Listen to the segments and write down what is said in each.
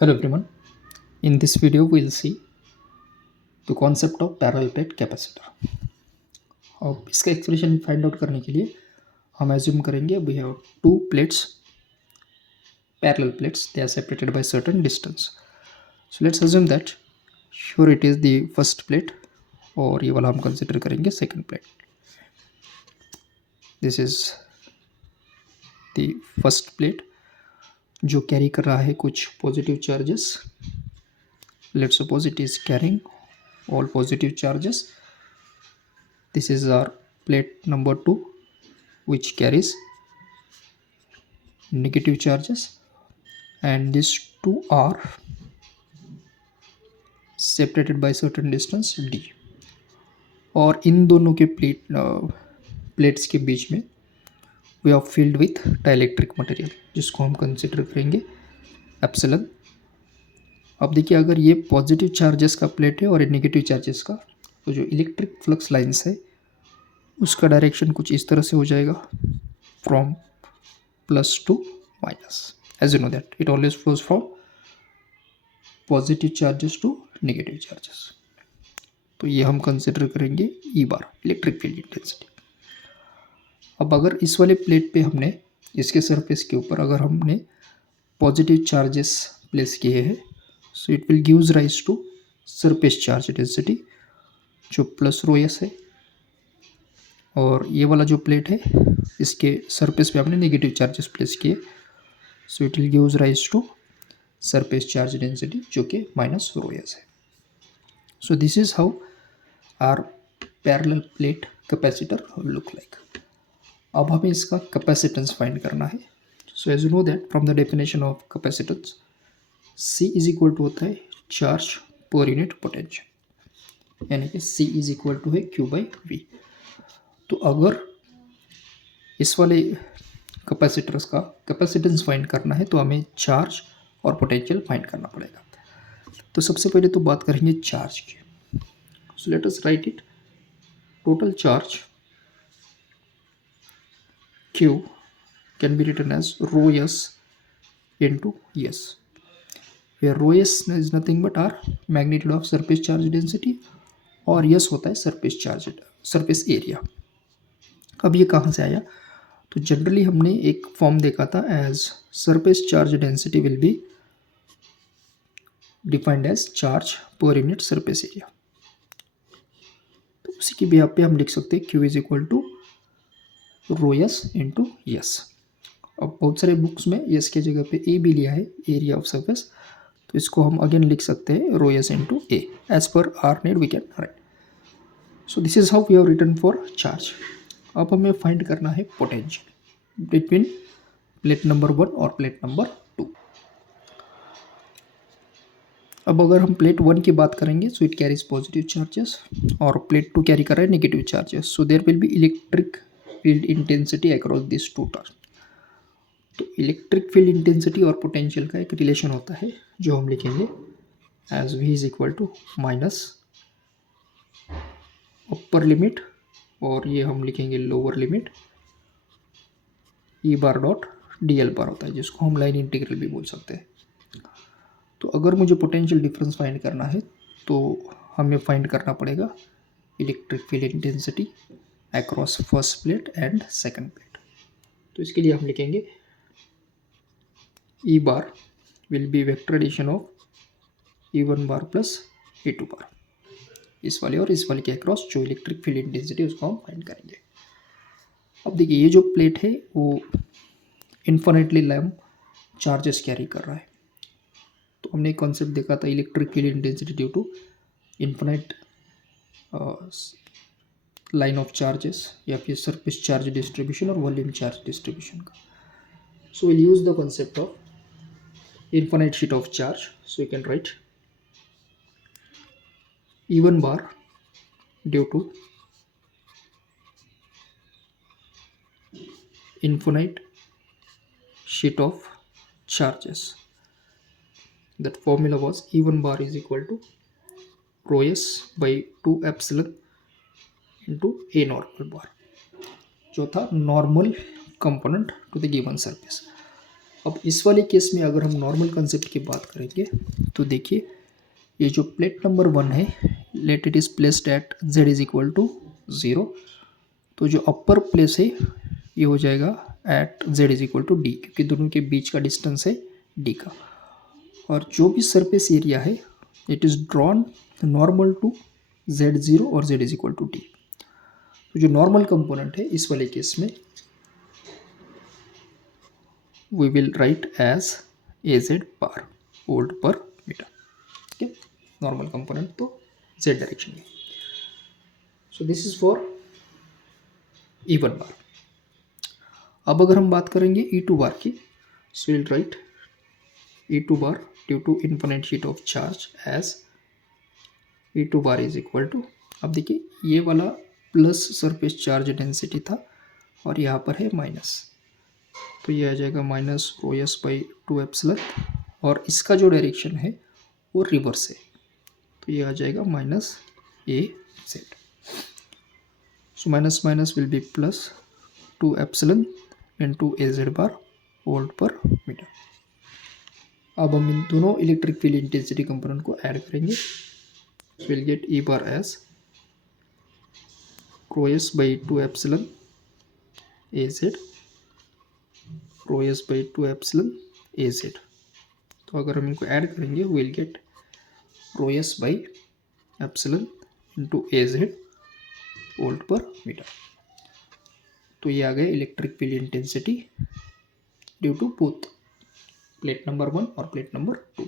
Hello everyone. In this video we'll see the concept of parallel plate capacitor. अब इसका expression find out करने के लिए हम एज्यूम करेंगे we have two plates parallel plates, they are separated by certain distance. So let's assume that sure it is the first plate और ये वाला हम कंसिडर करेंगे second plate. This is the first plate जो carry कर रहा है कुछ positive charges. Let's suppose it is carrying all positive charges. This is our plate number 2 which carries negative charges, and these two are separated by certain distance d. और इन दोनों के plates के बीच में we are filled with dielectric material जिसको हम consider करेंगे epsilon. अब देखिए अगर ये पॉजिटिव चार्जेस का प्लेट है और ये नेगेटिव चार्जेस का, तो जो इलेक्ट्रिक फ्लक्स लाइन्स है उसका डायरेक्शन कुछ इस तरह से हो जाएगा from plus to minus. As you know that it always flows from positive charges to negative charges. तो ये हम कंसिडर करेंगे E bar electric field intensity. अब अगर इस वाले प्लेट पे हमने इसके सरफेस के ऊपर अगर हमने पॉजिटिव चार्जेस प्लेस किए हैं, so it will gives rise to surface charge density जो प्लस रो एस है. और ये वाला जो प्लेट है इसके सरफेस पे हमने नेगेटिव चार्जेस प्लेस किए, so it will gives rise to surface charge density जो कि माइनस रो एस है. So this is how our parallel plate capacitor look like. अब हमें इसका कैपेसिटेंस फाइंड करना है. So as you know that from the definition of capacitance C is equal to होता है चार्ज पर यूनिट पोटेंशियल, यानी कि C इज इक्वल टू है Q बाई V. तो अगर इस वाले कैपेसिटर्स का कैपेसिटेंस फाइंड करना है तो हमें चार्ज और पोटेंशियल फाइंड करना पड़ेगा. तो सबसे पहले तो बात करेंगे चार्ज की. So let us right it. Total charge Q can be written as rho s into s, where rho s is nothing but our magnitude of surface charge density और s होता है सरफेस एरिया. अब ये कहाँ से आया? तो generally हमने एक फॉर्म देखा था as surface charge density will be defined as charge per unit surface area. तो उसी की बिहाफ पे हम लिख सकते हैं Q is equal to rho S into S. अब बहुत सारे बुक्स में एस की जगह पे ए भी लिया है, एरिया ऑफ सरफेस, तो इसको हम अगेन लिख सकते हैं rho S into A. As per our need we can write. So this is how we have written for charge. अब हमें फाइंड करना है पोटेंशियल बिटवीन प्लेट नंबर 1 और प्लेट नंबर 2. अब अगर हम प्लेट 1 की बात करेंगे so it carries positive charges और प्लेट 2 कैरी कर रहा है negative charges. So there will be electric field intensity across this two term. तो इलेक्ट्रिक फील्ड इंटेंसिटी और पोटेंशियल का एक रिलेशन होता है जो हम लिखेंगे as V is equal to minus upper limit और ये हम लिखेंगे lower limit E bar dot D L bar होता है जिसको हम लाइन इंटीग्रल भी बोल सकते हैं. तो अगर मुझे पोटेंशियल डिफरेंस फाइंड करना है तो हमें फाइंड करना पड़ेगा electric field intensity across first plate and second plate. तो इसके लिए हम लिखेंगे E bar will be vector addition of E1 bar plus E2 bar. इस वाले और इस वाले के अक्रॉस जो इलेक्ट्रिक फील्ड इंटेंसिटी उसको हम फाइंड करेंगे. अब देखिए ये जो प्लेट है वो इन्फिनिटली लैम्प चार्जेस कैरी कर रहा है. तो हमने एक कॉन्सेप्ट देखा था electric field intensity due to infinite line of charges या फिर सरफेस चार्ज डिस्ट्रीब्यूशन और वॉल्यूम चार्ज डिस्ट्रीब्यूशन का. So will use the concept of infinite sheet of charge. So you can write E1 bar due to infinite sheet of charges. That formula was E1 bar is equal to rho s by 2 epsilon into A normal bar जो था normal component to the given surface. अब इस वाले case में अगर हम normal concept की बात करेंगे तो देखिए, ये जो प्लेट नंबर 1 है, let it is placed at z is equal to 0। तो जो अपर प्लेस है ये हो जाएगा at z is equal to D, क्योंकि दोनों के बीच का डिस्टेंस है d का। और जो भी सरफेस एरिया है it is drawn normal to z0 और z is equal to D. तो जो नॉर्मल कंपोनेंट है इस वाले केस में we will write as az bar volt per meter। okay, normal component तो z डायरेक्शन में। So this is for E1 bar. अब अगर हम बात करेंगे E2 बार की, so will write E2 bar due to infinite sheet of charge as E2 bar is equal to, अब देखिए ये वाला प्लस सरफेस चार्ज डेंसिटी था और यहाँ पर है माइनस, तो ये आ जाएगा minus rho S by 2 epsilon, और इसका जो डायरेक्शन है वो रिवर्स है, तो ये आ जाएगा minus A Z. So minus minus will be plus 2 epsilon into A Z bar volt per metre. अब हम इन दोनों इलेक्ट्रिक फील्ड इंटेंसिटी कंपोनेंट को ऐड करेंगे, so will get E bar as rho S by 2 epsilon A Z rho S by 2 epsilon A Z. तो अगर हम इनको ऐड करेंगे will get rho S by epsilon into A Z volt per metre. तो ये आ गए electric field intensity due to both plate number 1 और प्लेट नंबर 2।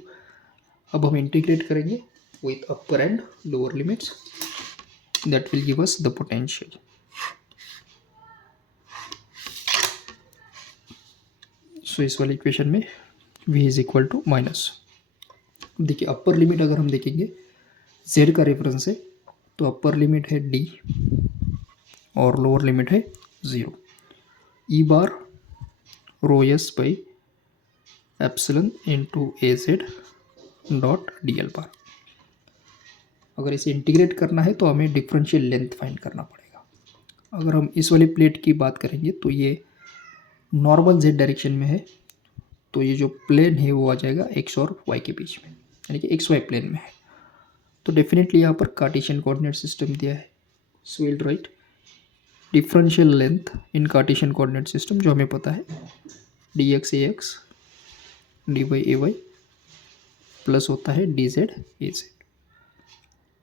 अब हम इंटीग्रेट करेंगे with upper and lower limits, that will give us the potential. So इस वाले इक्वेशन में v is equal to minus, देखिए अपर लिमिट अगर हम देखेंगे z का रेफरेंस है तो अपर लिमिट है d और लोअर लिमिट है 0। E bar rho S by epsilon into A Z dot D L bar. अगर इसे इंटीग्रेट करना है तो हमें डिफरेंशियल लेंथ फाइंड करना पड़ेगा। अगर हम इस वाले प्लेट की बात करेंगे तो ये नॉर्मल z डायरेक्शन में है, तो ये जो प्लेन है वो आ जाएगा x और y के बीच में, यानी कि xy प्लेन में है। तो डेफिनेटली यहाँ पर कार्टेशियन कोऑर्डिनेट सिस्टम दिया है, so will write differential length in Cartesian coordinate system, जो हमें पता है dx ax dy ay plus होता है dz az।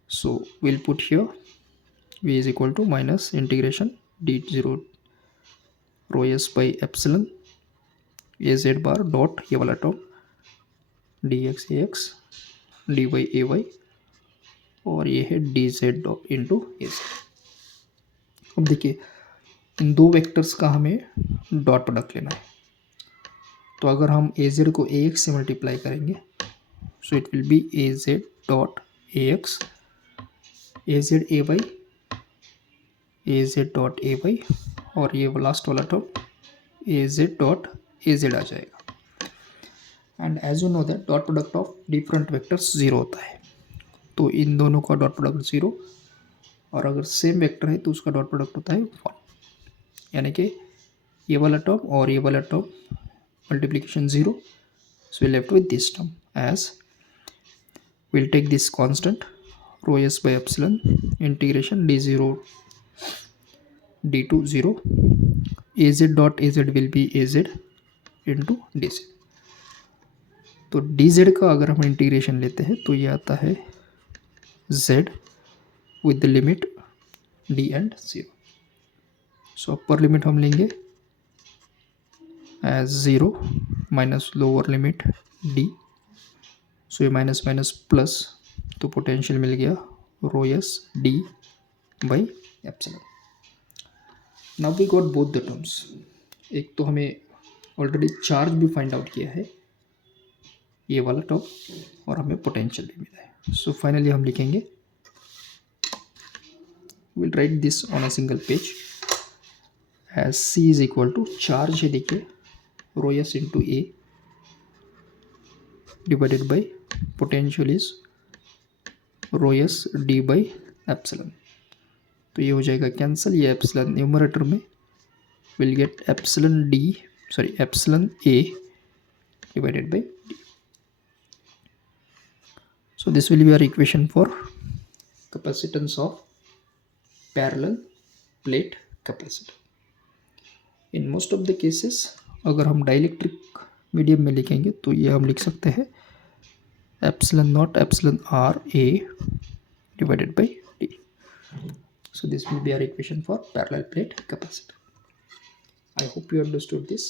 So will put here v is equal to minus integration d0 rho S by epsilon A Z bar dot ये वाला term D X A X D Y A Y, और ये है D Z dot into A Z. अब देखिए इन दो vectors का हमें डॉट प्रोडक्ट लेना है, तो अगर हम ए जेड को ए एक्स से मल्टीप्लाई करेंगे so it will be A Z dot A X A Z A Y A Z dot A Y, और ये लास्ट वाला term A Z dot A Z आ जाएगा। And as you know that dot product of different vectors 0 होता है, तो इन दोनों का डॉट प्रोडक्ट 0, और अगर सेम वेक्टर है तो उसका डॉट प्रोडक्ट होता है 1, यानी कि ये वाला टर्म और ये वाला term multiplication 0, so we left with this term as will take this constant rho S by epsilon integration d0 d2 0 az dot az will be az into D Z. तो डी जेड का अगर हम integration लेते हैं तो ये आता है z with the limit d and 0। So upper limit हम लेंगे as 0 minus lower limit d, so ये माइनस माइनस प्लस, तो पोटेंशियल मिल गया rho s D by epsilon. Now we got both the terms. एक तो हमें ऑलरेडी चार्ज भी फाइंड आउट किया है ये वाला टर्म, और हमें पोटेंशियल भी मिला है। सो फाइनली हम लिखेंगे will write this on a single page as C is equal to charge है, देखिए rho S into A divided by potential is rho s D by epsilon. तो ये हो जाएगा कैंसिल, ये एप्सिलॉन न्यूमरेटर में will get epsilon D sorry epsilon A divided by d. So this will be our equation for capacitance of parallel plate capacitor. In most of the cases अगर हम dielectric medium में लिखेंगे तो ये हम लिख सकते हैं epsilon naught epsilon R A divided by d. So this will be our equation for parallel plate capacitor. I hope you understood this.